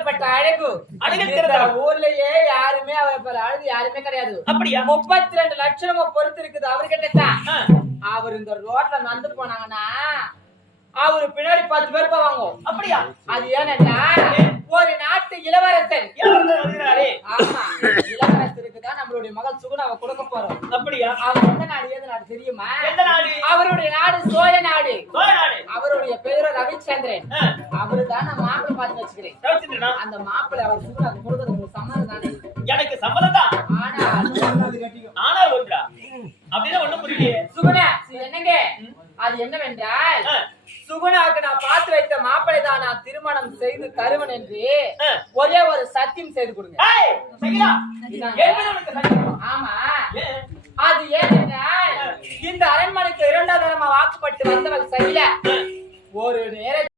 அப்பேற்பட்ட அழகு ஊர்லயே யாருமே அவர் அழகு யாருமே கிடையாது. அப்படியா? 32 லட்சம் பொறுத்து இருக்குது அவர்கிட்ட. அவர் இந்த ரோட்ல நடந்து போனாங்கன்னா அவரு பின்னாடி 10 பேர் போவாங்க. அப்படியா? அது ஏன்னா ஒரு நாட்டு இளவரசன். ஆமா, இளவரசருக்கு தான் நம்மளுடைய மகள் சுகுணாவை கொடுக்க போறோம். அப்படியா? அவர் எந்த நாடு ஏது நாடு தெரியுமா? எந்த நாடு? அவருடைய நாடு சோழ நாடு. அவருடைய பெயர் ரவிச்சந்திரன். அவரு தான் நான் மாப்பிள்ளை பார்த்து வச்சுக்கிறேன். அந்த மாப்பிள்ளை அவர் சுகுணாவுக்கு கொடுக்கறது சம்மதம் தானே? எனக்கு சம்மதம் தான். ஆனா ஒன்றா அப்படின்னா ஒண்ணும் புரியலையே. சுகுணா என்னங்க அது என்னவென்றால் சுகுணாவுக்கு நான் பார்த்து வைத்த மாப்பிள்ளை தான் நான் திருமணம் செய்து தருவன் என்று ஒரே ஒரு சத்தியம் செய்து கொடுங்க. ஆமா, அது ஏனென்றால் இந்த அரண்மனைக்கு 2வது தரமா வாக்குப்பட்டு வந்தவள் சரியில்லை. ஒரு நேர